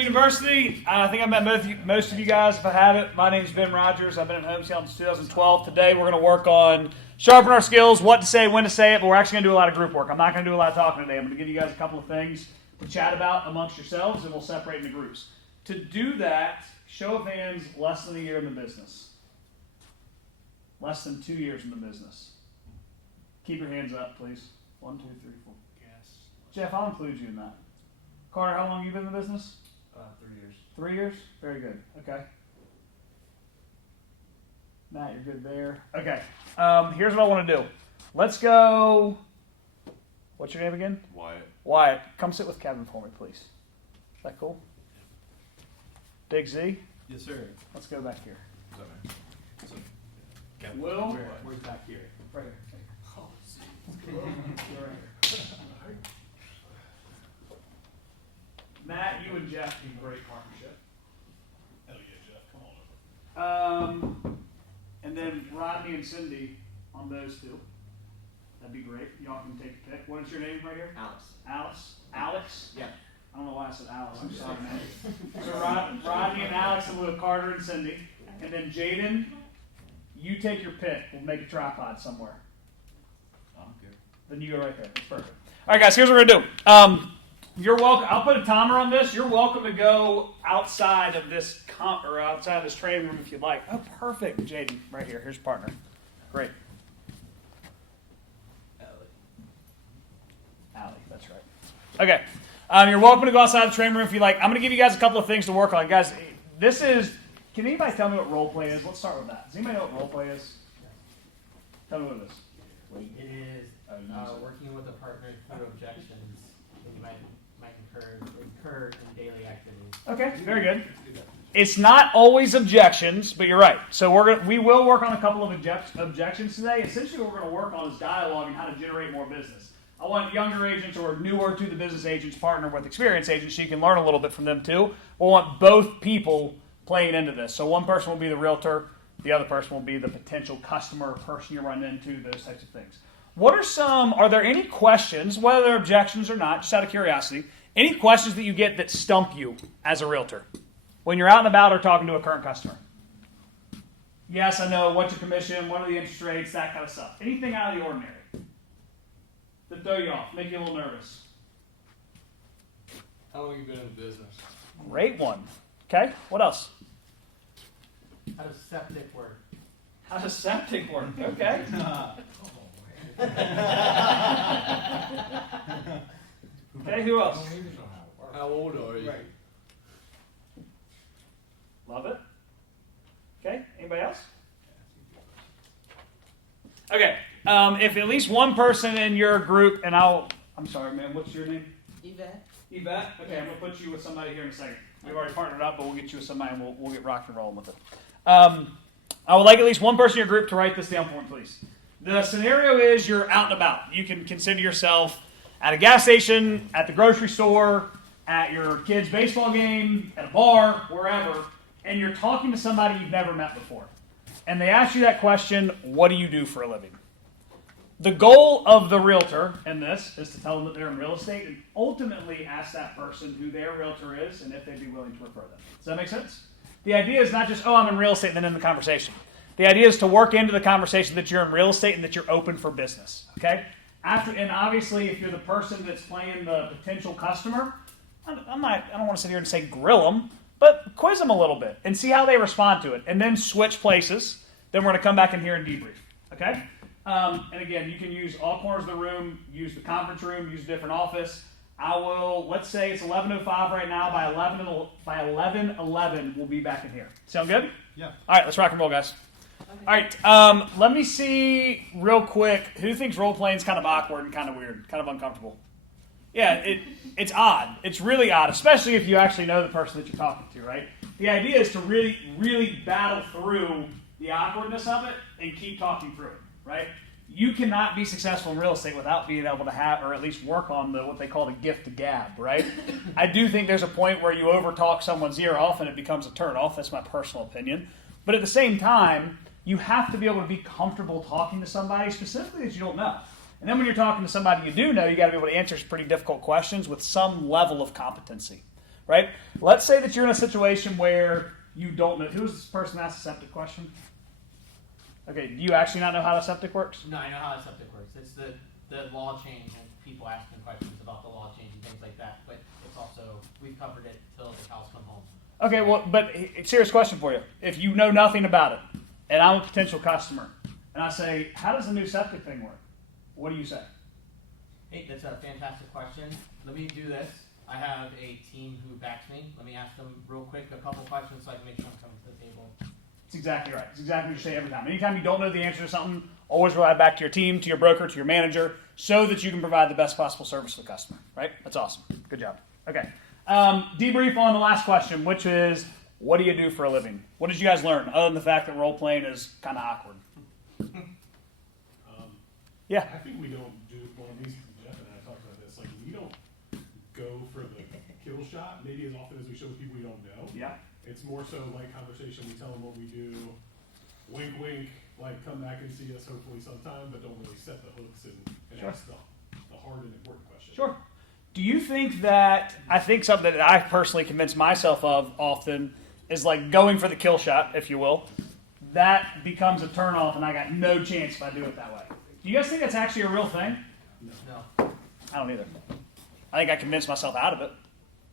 University. I think I met most of you guys. If I haven't, my name's Ben Rogers. I've been at Home since 2012. Today we're going to work on sharpen our skills, what to say, when to say it, but we're actually going to do a lot of group work. I'm not going to do a lot of talking today. I'm going to give you guys a couple of things to chat about amongst yourselves, and we'll separate into groups. To do that, show of hands, less than a year in the business. Less than 2 years in the business. Keep your hands up, please. 1, 2, 3, 4. Yes. Jeff, I'll include you in that. Carter, how long have you been in the business? 3 years. 3 years? Very good. Okay. Matt, you're good there. Okay. Here's what I want to do. Let's go. What's your name again? Wyatt. Wyatt. Come sit with Kevin for me, please. Is that cool? Big Z? Yes, sir. Let's go back here. Kevin. Will? Where's back here? Right here. Oh, Right here. Matt, you and Jeff do a great partnership. Hell yeah, Jeff. Come on over. And then Rodney and Cindy on those two. That'd be great. Y'all can take a pick. What is your name right here? Alex. Alice? Alex? Yeah. I don't know why I said Alice. I'm sorry, man. So Rodney and Alex and with Carter and Cindy. And then Jaden, you take your pick. We'll make a tripod somewhere. I'm good. Then you go right there. That's perfect. All right, guys, here's what we're going to do. You're welcome. I'll put a timer on this. You're welcome to go outside of this outside of this training room if you'd like. Oh, perfect, Jaden, right here. Here's your partner. Great. Allie, that's right. Okay. You're welcome to go outside the training room if you like. I'm going to give you guys a couple of things to work on, guys. This is. Can anybody tell me what role play is? Let's start with that. Does anybody know what role play is? Tell me what it is. It is working with a partner through objections that you might incur in daily activities. Okay, very good. It's not always objections, but you're right. So we will work on a couple of objections today. Essentially, what we're going to work on is dialogue and how to generate more business. I want younger agents or newer to the business agents partner with experienced agents so you can learn a little bit from them too. We'll want both people playing into this. So one person will be the realtor, the other person will be the potential customer, person you're running into, those types of things. Are there any questions, whether they're objections or not, just out of curiosity, any questions that you get that stump you as a realtor when you're out and about or talking to a current customer? Yes, I know. What's your commission? What are the interest rates? That kind of stuff. Anything out of the ordinary that throw you off, make you a little nervous? How long have you been in business? Great one. Okay, what else? How does septic work? How does septic work? Okay. Okay, who else? How old are you? Right. Love it. Okay, anybody else? Okay, if at least one person in your group, and I'm sorry, man, what's your name? Yvette. Yvette? Okay, I'm going to put you with somebody here in a second. We've already partnered up, but we'll get you with somebody and we'll get rock and rolling with it. I would like at least one person in your group to write this down for me, please. The scenario is you're out and about. You can consider yourself at a gas station, at the grocery store, at your kid's baseball game, at a bar, wherever, and you're talking to somebody you've never met before. And they ask you that question, what do you do for a living? The goal of the realtor in this is to tell them that they're in real estate and ultimately ask that person who their realtor is and if they'd be willing to refer them. Does that make sense? The idea is not just, I'm in real estate, and then in the conversation. The idea is to work into the conversation that you're in real estate and that you're open for business. Okay? And obviously, if you're the person that's playing the potential customer, I don't want to sit here and say grill them, but quiz them a little bit and see how they respond to it, and then switch places. Then we're going to come back in here and debrief. Okay? And again, you can use all corners of the room, use the conference room, use a different office. Let's say it's 11:05 right now. By 11:11, we'll be back in here. Sound good? Yeah. All right, let's rock and roll, guys. Okay. All right, let me see real quick. Who thinks role playing is kind of awkward and kind of weird, kind of uncomfortable? Yeah, it's odd. It's really odd, especially if you actually know the person that you're talking to, right? The idea is to really, really battle through the awkwardness of it and keep talking through it, right? You cannot be successful in real estate without being able to have, or at least work on what they call the gift of gab, right? I do think there's a point where you overtalk someone's ear off and it becomes a turn off. That's my personal opinion. But at the same time, you have to be able to be comfortable talking to somebody specifically that you don't know. And then when you're talking to somebody you do know, you got to be able to answer some pretty difficult questions with some level of competency, right? Let's say that you're in a situation where you don't know. Who's this person asked a septic question? Okay, do you actually not know how a septic works? No, I know how a septic works. It's the law change and people asking questions about the law change and things like that. But it's also, we've covered it till the cows come home. Okay, well, but serious question for you. If you know nothing about it, and I'm a potential customer, and I say, how does the new septic thing work? What do you say? Hey, that's a fantastic question. Let me do this. I have a team who backs me. Let me ask them real quick a couple questions so I can make sure I'm coming to the table. It's exactly right. It's exactly what you say every time. Anytime you don't know the answer to something, always rely back to your team, to your broker, to your manager, so that you can provide the best possible service to the customer, right? That's awesome. Good job. Okay. Debrief on the last question, which is, what do you do for a living? What did you guys learn, other than the fact that role-playing is kind of awkward? Yeah. I think we don't do, well, at least Jeff and I talked about this, like, we don't go for the kill shot maybe as often as we show with people we don't know. Yeah. It's more so like conversation, we tell them what we do, wink, wink, like come back and see us hopefully sometime, but don't really set the hooks and Sure. ask the hard and important questions. Sure. Do you think that, I think something that I personally convince myself of often is like going for the kill shot, if you will. That becomes a turnoff and I got no chance if I do it that way. Do you guys think that's actually a real thing? No. I don't either. I think I convinced myself out of it,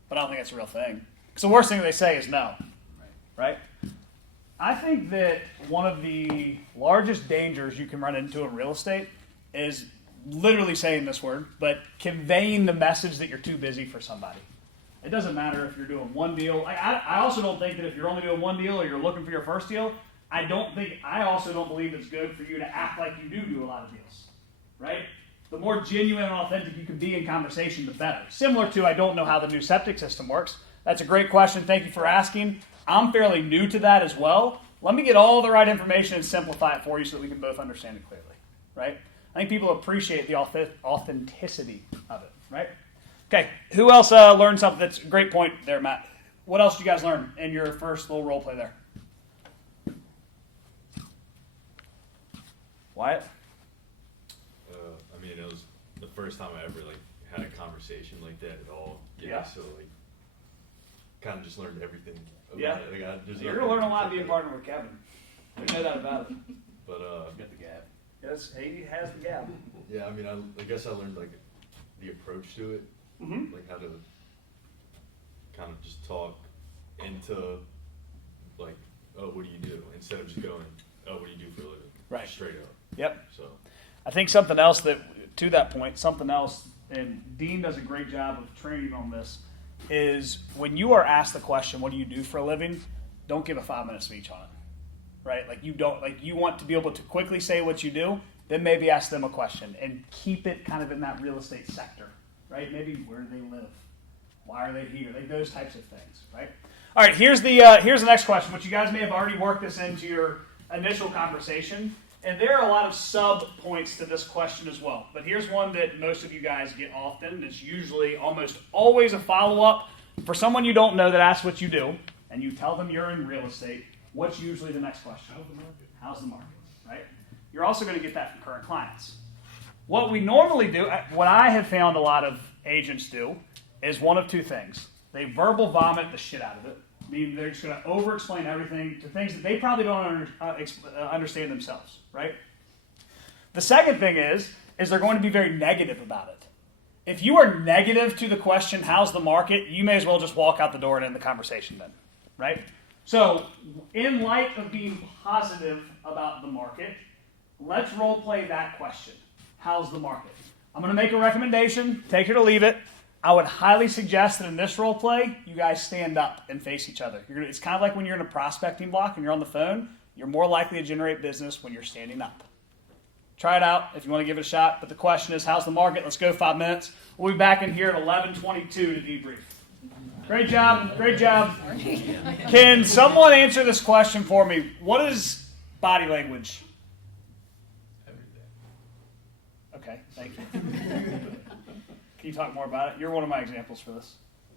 but I don't think it's a real thing. Because the worst thing they say is no. Right? I think that one of the largest dangers you can run into in real estate is literally saying this word, but conveying the message that you're too busy for somebody. It doesn't matter if you're doing one deal. I also don't think that if you're only doing one deal or you're looking for your first deal, I also don't believe it's good for you to act like you do a lot of deals, right? The more genuine and authentic you can be in conversation, the better. Similar to, I don't know how the new septic system works. That's a great question. Thank you for asking. I'm fairly new to that as well. Let me get all the right information and simplify it for you so that we can both understand it clearly, right? I think people appreciate the authenticity of it, right? Okay, who else learned something? That's a great point there, Matt. What else did you guys learn in your first little role play there? Wyatt? I mean, it was the first time I ever had a conversation like that at all. Yeah. So kind of just learned everything about Yeah. it. You're gonna learn a lot being partnered with Kevin. There's no doubt about it. But Get the gap. Yes, he has the gap. yeah, I mean, I guess I learned the approach to it, Mm-hmm. like how to kind of just talk into oh, what do you do, instead of just going, oh, what do you do for a living? Right. Just straight up. Yep. So I think something else to that point, and Dean does a great job of training on this, is when you are asked the question, what do you do for a living? Don't give a 5-minute speech on it, right? You want to be able to quickly say what you do, then maybe ask them a question and keep it kind of in that real estate sector, right? Maybe where do they live? Why are they here? Those types of things, right? All right, here's the next question, which you guys may have already worked this into your initial conversation. And there are a lot of sub-points to this question as well. But here's one that most of you guys get often. It's usually almost always a follow-up. For someone you don't know that asks what you do, and you tell them you're in real estate, what's usually the next question? How's the market? How's the market, right? You're also going to get that from current clients. What we normally do, what I have found a lot of agents do, is one of two things. They verbal vomit the shit out of it. Meaning they're just going to over-explain everything to things that they probably don't understand themselves, right? The second thing is they're going to be very negative about it. If you are negative to the question, how's the market, you may as well just walk out the door and end the conversation then, right? So in light of being positive about the market, let's role play that question. How's the market? I'm going to make a recommendation, take it or leave it. I would highly suggest that in this role play, you guys stand up and face each other. It's kind of like when you're in a prospecting block and you're on the phone, you're more likely to generate business when you're standing up. Try it out if you want to give it a shot. But the question is, how's the market? Let's go 5 minutes. We'll be back in here at 11:22 to debrief. Great job. Great job. Can someone answer this question for me? What is body language? Everything. Okay, thank you. Can you talk more about it? You're one of my examples for this.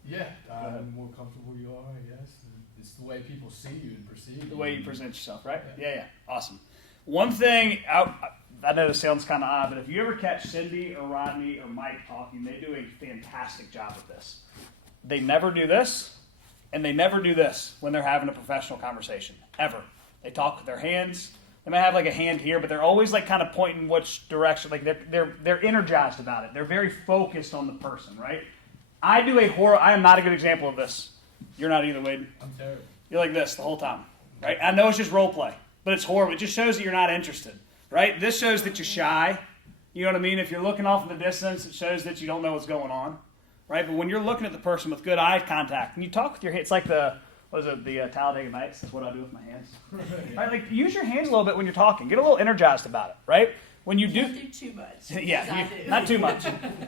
Yeah, the more comfortable you are, I guess. It's the way people see you and perceive you. The way you present yourself, right? Yeah. Yeah. Awesome. One thing, I know this sounds kind of odd, but if you ever catch Cindy or Rodney or Mike talking, they do a fantastic job with this. they never do this, and they never do this when they're having a professional conversation, ever. They talk with their hands. They might have like a hand here, but they're always like kind of pointing which direction. Like they're energized about it. They're very focused on the person, right? I am not a good example of this. You're not either, Wade. I'm terrible. You're like this the whole time, right? I know it's just role play, but it's horrible. It just shows that you're not interested, right? This shows that you're shy. You know what I mean? If you're looking off in the distance, it shows that you don't know what's going on, right? But when you're looking at the person with good eye contact, and you talk with your hands, it's like the Talladega Nights. That's what I do with my hands. Right? Like, use your hands a little bit when you're talking. Get a little energized about it, right? When you do, Don't do too much. yeah, not too much,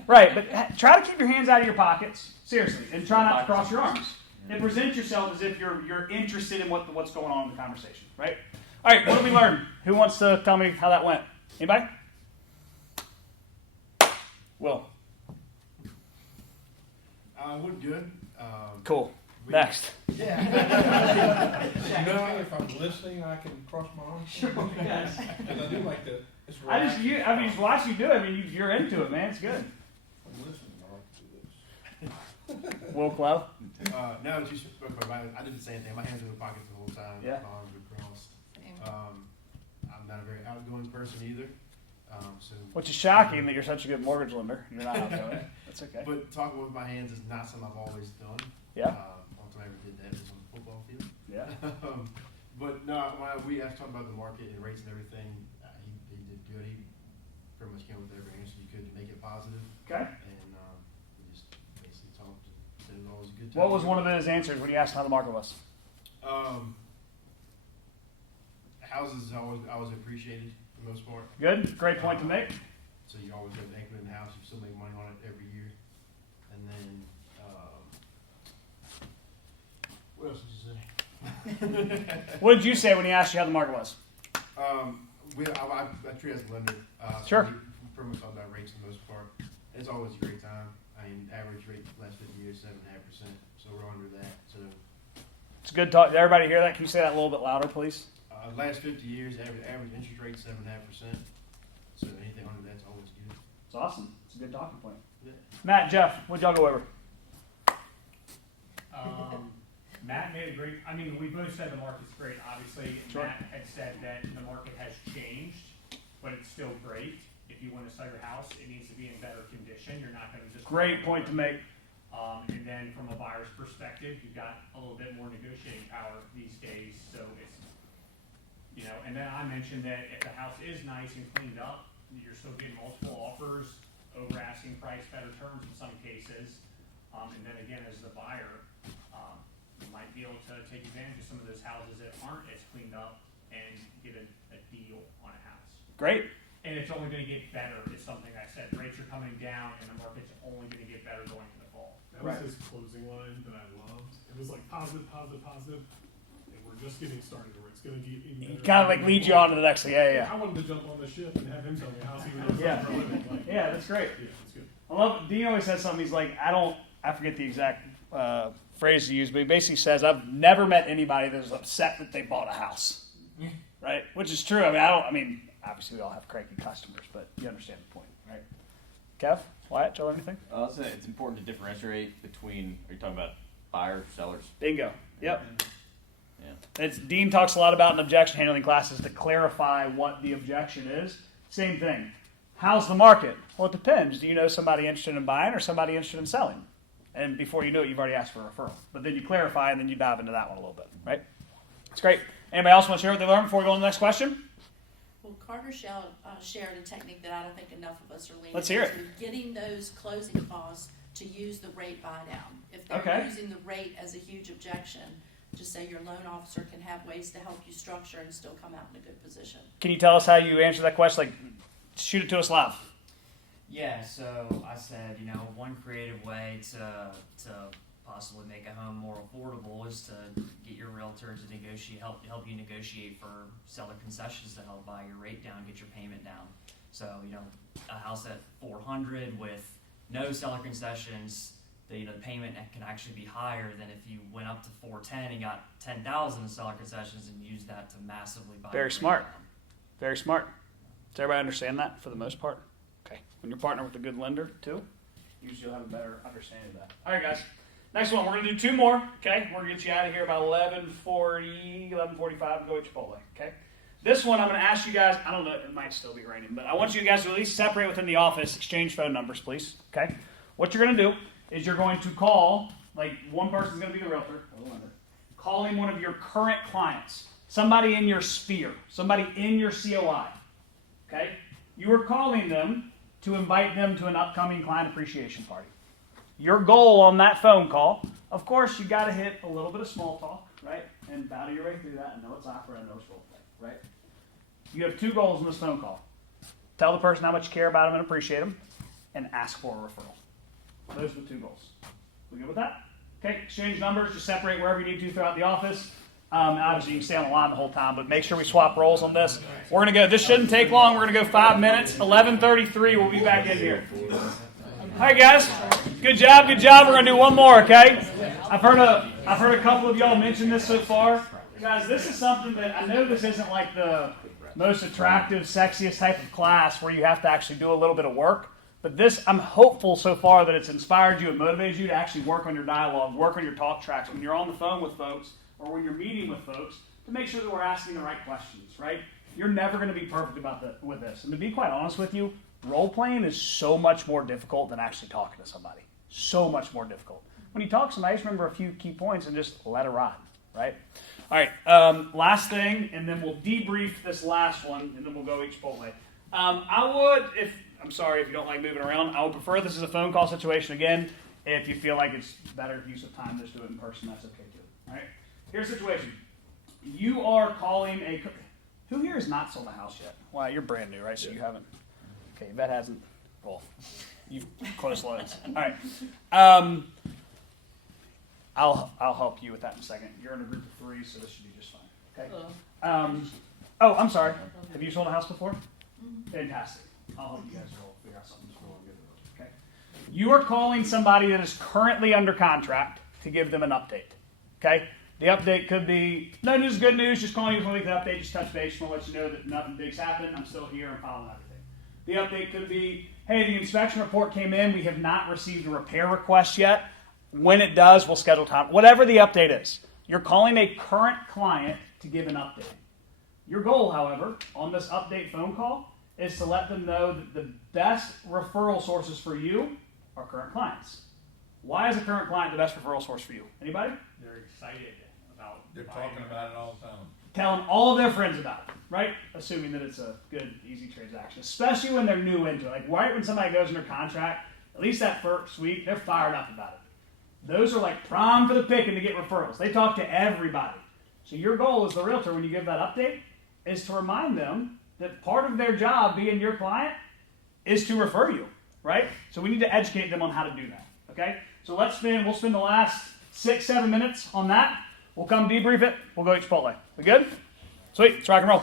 right? But try to keep your hands out of your pockets, seriously, and try not to cross your arms. And present yourself as if you're interested in what's going on in the conversation, right? All right, what did we learn? Who wants to tell me how that went? Anybody? Will. We're good. Cool. Next. Yeah. You know, if I'm listening, I can cross my arms. Sure. Yes. Because I do like to. It's Just watch you do it. I mean, you're into it, man. It's good. I'm listening. I like to do this. Will Clow. No, you spoke about it. I did the same thing. My hands were in the pockets the whole time. Yeah. My arms were crossed. I'm not a very outgoing person either. Which is shocking that you're such a good mortgage lender. You're not outgoing. That's okay. But talking with my hands is not something I've always done. Yeah. Only time I ever did that was on the football field. Yeah. But no, when we asked talking about the market and rates and everything, he did good. He pretty much came with every answer you could to make it positive. Okay. And we just basically talked and said it was always a good time. What was one of his answers when you asked how the market was? Houses always appreciated for the most part. Good. Great point to make. So you always have equity in the house. You still make money on it every year. And then what else did you say? What did you say when he asked you how the market was? I treat it as a lender. Sure. So we pretty much talk about rates for the most part. It's always a great time. I mean, average rate the last 50 years, 7.5%. So we're under that. So It's good talk. Did everybody hear that? Can you say that a little bit louder, please? last 50 years, average interest rate 7.5%. So anything under that's always good. It's awesome. It's a good talking point. Yeah. Matt, Jeff, what'd y'all go over? Matt made a great, I mean, we both said the market's great, obviously. Sure. Matt had said that the market has changed, but it's still great. If you want to sell your house, it needs to be in better condition. You're not going to just. Great point to make. And then from a buyer's perspective, you've got a little bit more negotiating power these days. So it's, you know, and then I mentioned that if the house is nice and cleaned up, you're still getting multiple offers, over asking price, better terms in some cases. And then again, as the buyer, you might be able to take advantage of some of those houses that aren't as cleaned up and get a deal on a house. Great. And it's only going to get better, is something I said. Rates are coming down, and the market's only going to get better going into the fall. That was his closing line that I loved. It was like positive, positive, positive. And we're just getting started, or it's going to get even He better. kind of like leads you on to the next thing. Yeah, yeah. I wanted to jump on the ship and have him tell me how he knows Yeah. for a living. Like, Yeah, that's great. Yeah, it's good. I love. Dean always says something. He's like, I forget the exact phrase to use, but he basically says, I've never met anybody that was upset that they bought a house. Right? Which is true. I mean, obviously we all have cranky customers, but you understand the point, right? Kev, Wyatt, Joe, anything? I'll say it's important to differentiate between, are you talking about buyers, sellers? Bingo. Yep. Yeah. Dean talks a lot about in objection handling classes to clarify what the objection is. Same thing. How's the market? Well, it depends. Do you know somebody interested in buying or somebody interested in selling? And before you know it, you've already asked for a referral. But then you clarify, and then you dive into that one a little bit, right? It's great. Anybody else want to share what they learned before we go on to the next question? Well, Carter shared a technique that I don't think enough of us are leaning Let's hear it. into, getting those closing costs to use the rate buy down. If they're Okay. using the rate as a huge objection, just say your loan officer can have ways to help you structure and still come out in a good position. Can you tell us how you answer that question? Like, shoot it to us live. Yeah, so I said, you know, one creative way to possibly make a home more affordable is to get your realtor to negotiate, help you negotiate for seller concessions to help buy your rate down, get your payment down. So, you know, a house at $400 with no seller concessions, the payment can actually be higher than if you went up to $410 and got $10,000 in seller concessions and used that to massively buy. Very your rate smart. down. Very smart. Does everybody understand that for the most part? Okay. When you're partnering with a good lender, too, usually you'll have a better understanding of that. All right, guys. Next one, we're going to do 2 more, okay? We're going to get you out of here about 11:40, 11:45 and go to Chipotle, okay? This one, I'm going to ask you guys, I don't know, it might still be raining, but I want you guys to at least separate within the office, exchange phone numbers, please, okay? What you're going to do is you're going to call, like one person's going to be the realtor, calling one of your current clients, somebody in your sphere, somebody in your COI, okay? You are calling them to invite them to an upcoming client appreciation party. Your goal on that phone call, of course, you got to hit a little bit of small talk, right? And battle your way through that. I know it's awkward. I know it's role play, right? You have 2 goals in this phone call. Tell the person how much you care about them and appreciate them, and ask for a referral. Those are the 2 goals. We good with that? Okay, exchange numbers. Just separate wherever you need to throughout the office. Obviously, you can stay on the line the whole time, but make sure we swap roles on this. We're going to go. This shouldn't take long. We're going to go 5 minutes. 11:33. We'll be back in here. All right, guys. Good job. Good job. We're going to do 1 more. Okay. I've heard a couple of y'all mention this so far, guys. This is something that I know this isn't like the most attractive, sexiest type of class where you have to actually do a little bit of work. But this, I'm hopeful so far that it's inspired you and motivated you to actually work on your dialogue, work on your talk tracks when you're on the phone with folks or when you're meeting with folks to make sure that we're asking the right questions, right? You're never going to be perfect with this. And to be quite honest with you, role playing is so much more difficult than actually talking to somebody. So much more difficult. When you talk to somebody, just remember a few key points and just let it ride, right? All right, last thing, and then we'll debrief this last one, and then we'll go each Chipotle. I'm sorry if you don't like moving around. I would prefer this is a phone call situation again. If you feel like it's better use of time, just do it in person. That's okay too. All right. Here's the situation. You are calling a. Who here has not sold a house yet? Wow, you're brand new, right? So you haven't. Okay, that hasn't. Well, you've closed loads. All right. I'll help you with that in a second. You're in a group of 3, so this should be just fine. Okay. Oh, I'm sorry. Have you sold a house before? Fantastic. I'll help you guys all figure out something that's really good. Okay. You are calling somebody that is currently under contract to give them an update. Okay. The update could be no news, good news. Just calling you for a weekly update. Just touch base. Want to let you know that nothing big's happened. I'm still here and following everything. The update could be, hey, the inspection report came in. We have not received a repair request yet. When it does, we'll schedule time. Whatever the update is, you're calling a current client to give an update. Your goal, however, on this update phone call is to let them know that the best referral sources for you are current clients. Why is a current client the best referral source for you? Anybody? They're excited about. They're talking about it all the time. Telling all of their friends about it, right? Assuming that it's a good, easy transaction, especially when they're new into it. Like right when somebody goes under contract, at least that first week, they're fired up about it. Those are like prime for the picking to get referrals. They talk to everybody. So your goal as the realtor when you give that update is to remind them that part of their job being your client is to refer you, right? So we need to educate them on how to do that, okay? So we'll spend the last 6-7 minutes on that. We'll come debrief it. We'll go eat Chipotle. We good? Sweet. Let's rock and roll.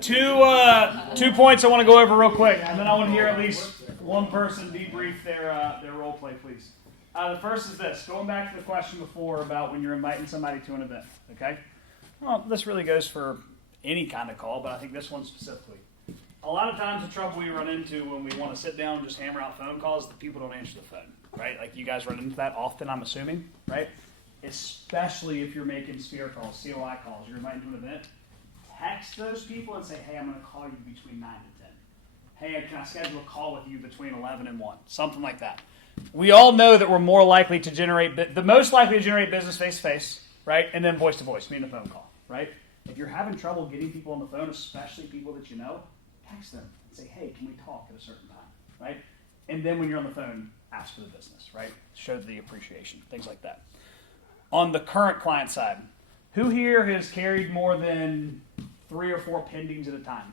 Two points I want to go over real quick, and then I want to hear at least one person debrief their role play, please. The first is this. Going back to the question before about when you're inviting somebody to an event, okay? Well, this really goes for any kind of call, but I think this one specifically. A lot of times the trouble we run into when we want to sit down and just hammer out phone calls is that people don't answer the phone, right? Like you guys run into that often, I'm assuming, right? Especially if you're making sphere calls, COI calls, you're inviting to an event. Text those people and say, hey, I'm going to call you between 9 and 10. Hey, can I schedule a call with you between 11 and 1? Something like that. We all know that we're more likely to generate, the most likely to generate business face-to-face, right? And then voice-to-voice, meaning a phone call, right? If you're having trouble getting people on the phone, especially people that you know, text them and say, hey, can we talk at a certain time, right? And then when you're on the phone, ask for the business, right? Show the appreciation, things like that. On the current client side, who here has carried more than 3 or 4 pendings at a time?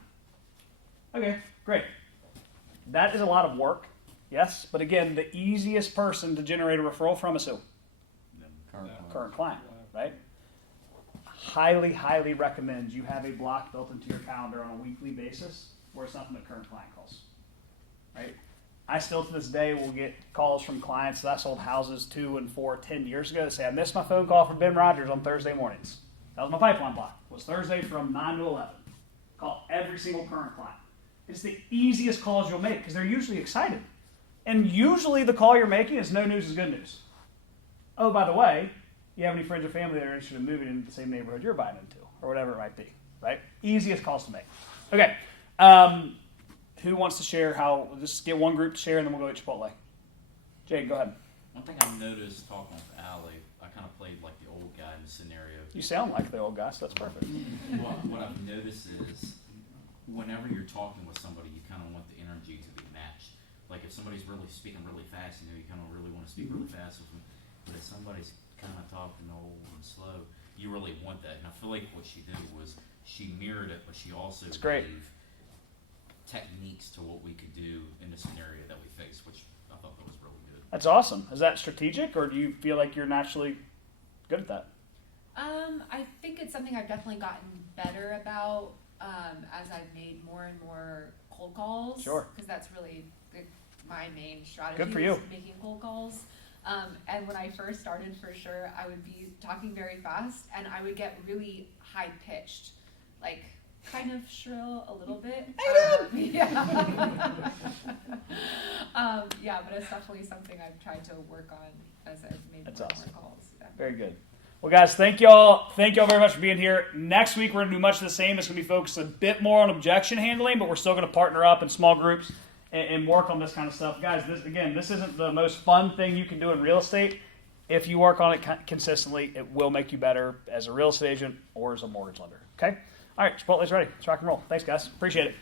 Okay, great. That is a lot of work, yes, but again, the easiest person to generate a referral from is who? Current client, right? Highly, highly recommend you have a block built into your calendar on a weekly basis where it's nothing but current client calls, right? I still to this day will get calls from clients that I sold houses 2 and 4, 10 years ago that say, I missed my phone call from Ben Rogers on Thursday mornings. That was my pipeline block. It was Thursday from 9 to 11. Call every single current client. It's the easiest calls you'll make because they're usually excited. And usually the call you're making is no news is good news. oh, by the way, you have any friends or family that are interested in moving into the same neighborhood you're buying into, or whatever it might be, right? Easiest calls to make. Okay. Who wants to share how, just get one group to share and then we'll go to Chipotle. Jay, go ahead. One thing I've noticed talking with Allie, I kind of played like the old guy in the scenario. You sound like the old guy, so that's perfect. What I've noticed is whenever you're talking with somebody, you kind of want the energy to be matched. Like if somebody's really speaking really fast, you kind of really want to speak really fast with them. But if somebody's kind of talking old and slow, you really want that. And I feel like what she did was she mirrored it, but she also great. gave techniques to what we could do in the scenario that we faced, which I thought that was really good. That's awesome. Is that strategic, or do you feel like you're naturally good at that? I think it's something I've definitely gotten better about as I've made more and more cold calls. Sure. Because that's really my main strategy. Good for you. Is making cold calls. And when I first started, for sure, I would be talking very fast, and I would get really high pitched, like kind of shrill a little bit. Yeah, but it's definitely something I've tried to work on as I've made That's more awesome. and more calls. Yeah. Very good. Well, guys, thank y'all very much for being here. Next week, we're going to do much of the same. It's going to be focused a bit more on objection handling, but we're still going to partner up in small groups and work on this kind of stuff. Guys, this isn't the most fun thing you can do in real estate. If you work on it consistently, it will make you better as a real estate agent or as a mortgage lender. Okay? All right, Chipotle's ready. Let's rock and roll. Thanks, guys. Appreciate it.